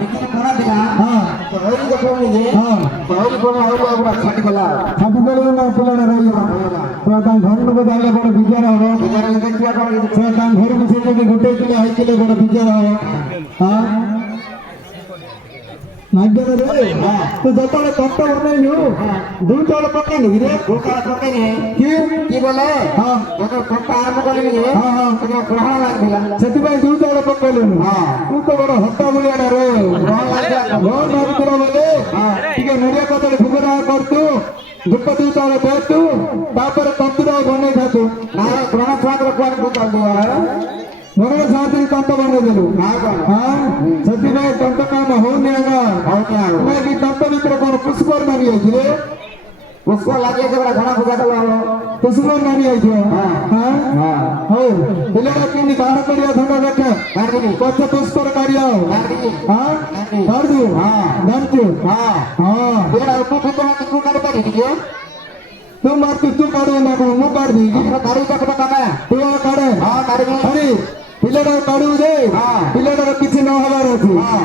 लेकिन कोना दिला हां होई देखो निजे हां होई कोना होई पूरा छाटी गला छाटी गला ना पिलाडा रहिला तो ता घर को जाइले बड़ बिजार हो बिजार देखिया कोन तो ता घर को से जे गोटे किलो हाई किलो बड़ बिजार हो हां नागरे रे तो जतले कष्ट बने नु दू तोल पके नि रे गोका पके नि की बोले हां तो पक्का आरंभ करली रे हां हां तो ग्रहण लागला सेति भाई दू तोल पकेलु हां तू तो बड़ हत्ता बोलिया रे ग्रहण लागला ग्रहण लागला बोले हां ठीक है नरिया कतले फुगरा करतु गुप्पति तोल देतु तापर तंतुरा बने खातु ना ग्रहण छात्र कोन गोता दिया मरण साथी तंत बने देलु हां सेति भाई तंत काम होने आगा मैं की तंत मित्र कोन पुष्कर मारी आछि रे पुष्कर लागे के बड़ा घना फुगा दलो पुष्कर मारी आछि हां हां हो बिलडा किनी बाहर करिया धंदा देखे मार दी कच्चे पुष्कर कारिया मार दी हां मार दू हां दांचू हां हां बिलडा उपु तो तू कर पारी दियो तू मार तू काढू ना मु काढ दी काढी का काका तू काढे हां काढी अरे पिलडा काढू दे हां पिलडा किछि न हबार अछि हां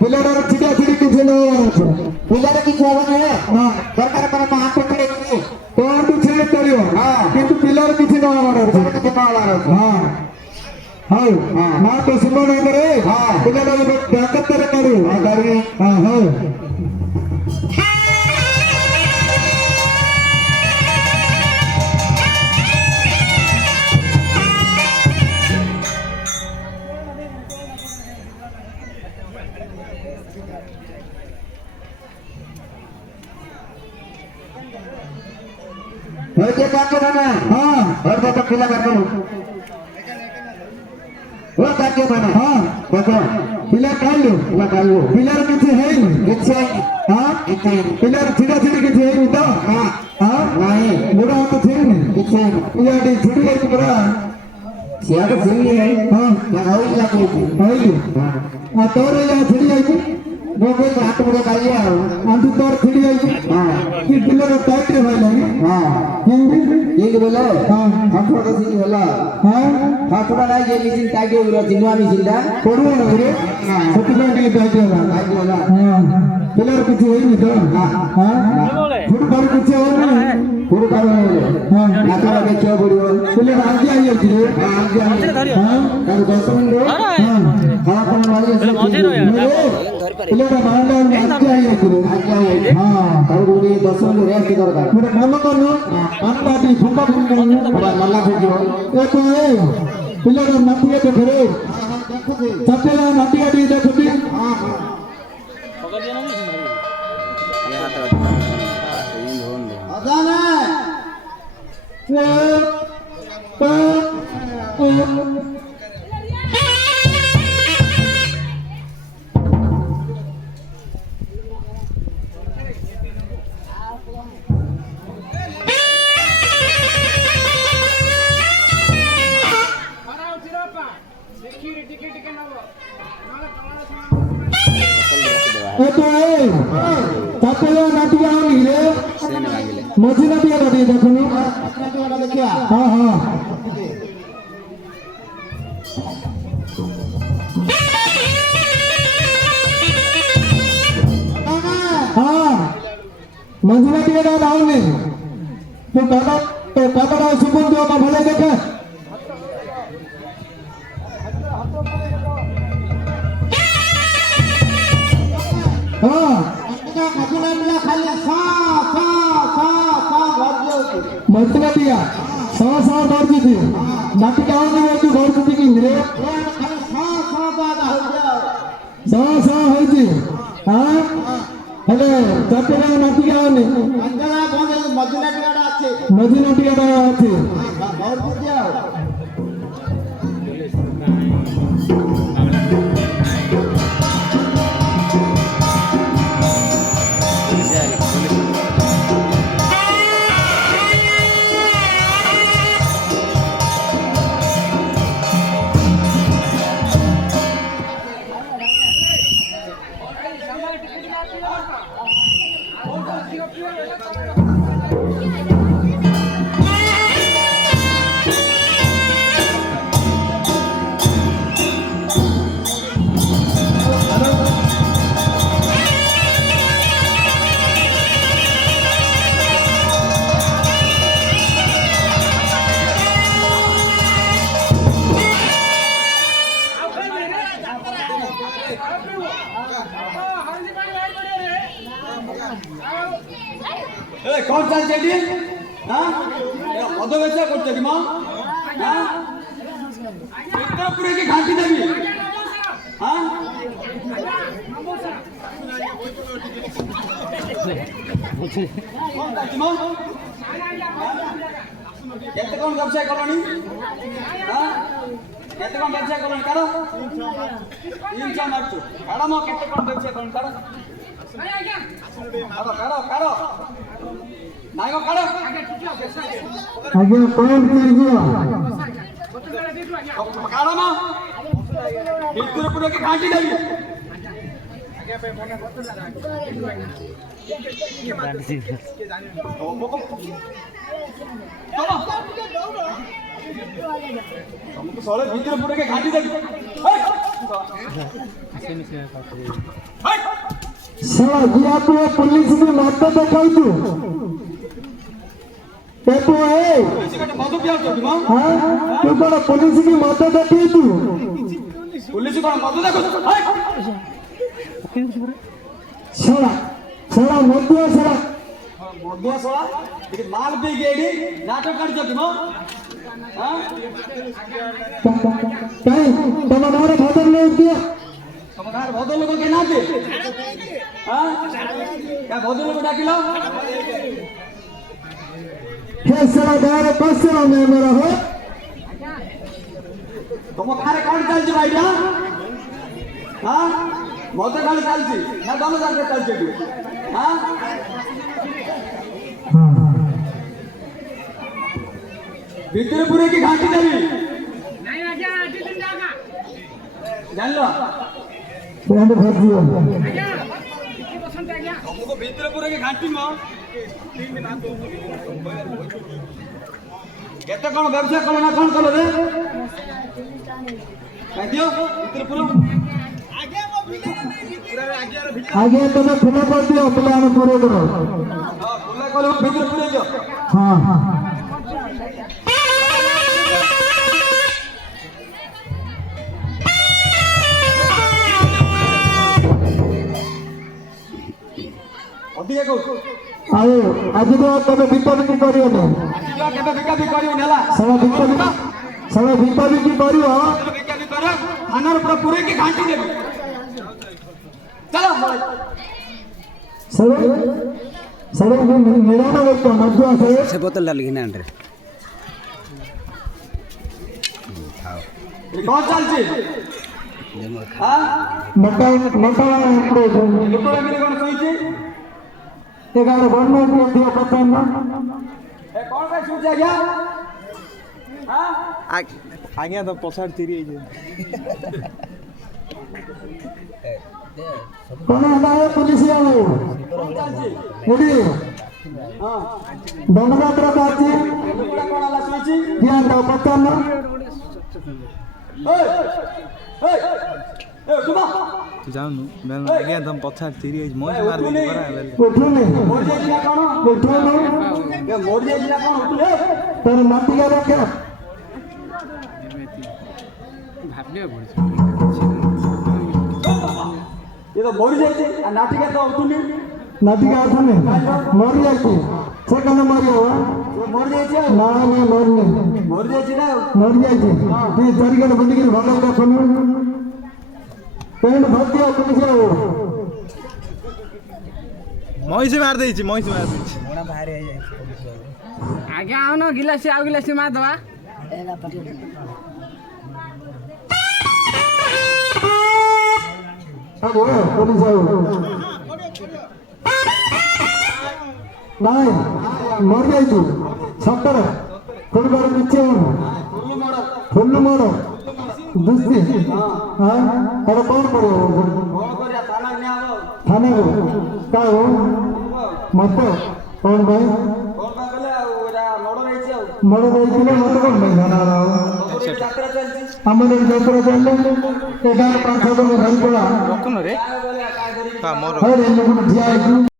पिलडा छिटा छिटी किछि न हबार अछि पिलडा किछि होबा नै हां सरकार पर हाथ पकड़े नी तो तू छेड़ चलियो हां किंतु पिलर किछि न हबार अछि किछि न हबार अछि हां हां हां ना तो सुनो न करे हां पिलडा डाकत रे काढू हां काढी हां हां होय के काके बना हां और तो पिला कर करू वो काके बना हां देखो पिलर काढू पिला कालू पिलर किछि है किछि हां किछि पिलर छिटा छिटी किछि है तो हां हां नहीं बुढ़ा तो छे नहीं किछि पिलर डी छिटी है पूरा सिया तो सिंगी है हां या होई लागे होई हां आ तोरे या छिटी है वो कोई हाथ पूरा कालिया अंत तोर छिटी है हां कि पिलर टाइट रे भाई लगे हां हिंदी ये बोले हां हाथ तो सिंगी होला हां हाथ वाला ये मिसिन कागे उरो जिनवा मिसिन दा पड़ू ना रे सती में के टाइट होला कागे होला हां पिलर किछि होई नहीं तो हां फुटबॉल किछि हो नहीं पूरा कर हां नाचा लगे क्यों बुड़ियो पिलर आगे आई है रे हां आगे हां कर 10 मिनट हां हां कौन वाली से पिलर मांडा आगे आई है रे आगे आए हां और बुड़ी 10 मिनट रेस्ट दरकार मेरे काम करनो अंता दी फंडा फंडा बड़ा मल्ला भेजो ए तो ए पिलर नाटिया तो घरे सतेला नाटिया दी देखती हां पकड़ दिया ना ये हाथ इन होन दे अजान सतेला नाटिया आनी रे सेने मांगले मझी नाटिया दी देखनी देखिया हां हां हां मझी नाटिया दा आउनी तो काका सुकुन तो का भले देखे हां मजूला खाली सा सा सा सा भर मझी नाटिया सा दर्जी थी नाटिया आउनी है दर्जी थी कि रे खाली सा सा बागा हो जाओ सा होई हां हेले सतेला नाटिया आउनी अंजना बंद मजूला टिकाड़ा আছে मझी नाटिया दा আছে भर दिया ए कौन चल चली हां मद बेचा करछ कि मां हां इतना पूरे की घाटी देवी हां कौन काची मां केते कोन व्यवसाय करनी हां केते कोन व्यवसाय करनी काढो 300 मारछु काढो म केते कोन व्यवसाय करनी काढो काढो काढो काढो नाइगो काढो आगे कौन कर दिया काढो म बिल्कुल पूरे की घाटी देवी तुमको सोले भीतर पूरे के घाटी देवी साला दिया तो पुलिस ने मारता तो कह तू ए तू ए मधु पिया तो मां हां तू बड़ा पुलिस की मारता तो कह तू पुलिस को मधु देखो साला साला मोदिया साला मधु सोला ये माल पे गेडी नाटक कर जो मां हां कहीं तुम्हारे फादर ने दिया तुम्हारे बहुत लोगों के नाते हां क्या बहुत लोग डाकिलो हे साला गारे पास ना मैं मेरा हो तुम खारे कौन चल छी भाई हां मत गाली चल छी ना दोनों जाके चल छी हां भीतर पूरे की घाटी देवी नहीं आजा दिन जागा जान लो एंड भर दियो आजा कितनी पसंद आ गया हमको भीतर पूरे की घाटी में केते कोन व्यवसाय कलो ना कोन कलो रे कह दियो भीतर पूरा आगे तो खुला कर दियो प्लान पूरे करो हां खुला करो भीतर पूरे जो हां अधिक को आओ आज तो तबे विपरीत करियो ना केबे बिका भी करियो नेला साला विपरीत की करियो बिका भी करो खानार पूरा पूरे की घाटी देबी चलो साला निराना वक्त मध्य से बोतल डाल के ना अंदर कौन चल छी हां मटा लोकरा मेरे कोन कहि छी 11 बनने को दिया पता ना ए कौन का सूझ गया हां आज्ञा तो पछाड़ तिरी कौन है पुलिस आओ कौन चल छी एडी हां दंडनाथ राजी लोकरा कोन आला सूझ छी ध्यान दो पता ना ए तुमा जानु मैं आज्ञा तुम पछाड़ तिरी मौज मार दे बरा उठो नहीं मोड़ जे ना कोन उठो नहीं ये मोड़ जे ना कोन उठले तेरे माटी का रखे ये तो मोड़ जे आ नाटिका तो उठुनी नदी का हाथ में मर जाती से कहना मर हुआ मोड़ जे छी ना ना मर नहीं मोड़ जे छी ना मर जाती ये तरीके बंदी के भागल का फोन पेंट भर दिया पुलिस आओ मौज मार दे छी मोड़ा बाहर आ जाए आगे आओ न गिलास आओ गिलास मार दवा अब हो पुलिस आओ नहीं मर जाती सत्तर कोई बार नीचे हो फुल मोड़ दूसरी हाँ अरे कौन करो कौन करिया थाना में आओ थाने को क्या हो मत कौन भाई कौन का गले ओरा मोड़ रही छी मर गई किलो मत कौन भाई जाना रहा यात्रा चल छी हमारे यात्रा चलने 11 5 दिन घर पड़ा रखन रे का बोले का करी का मोर हर लोग दिया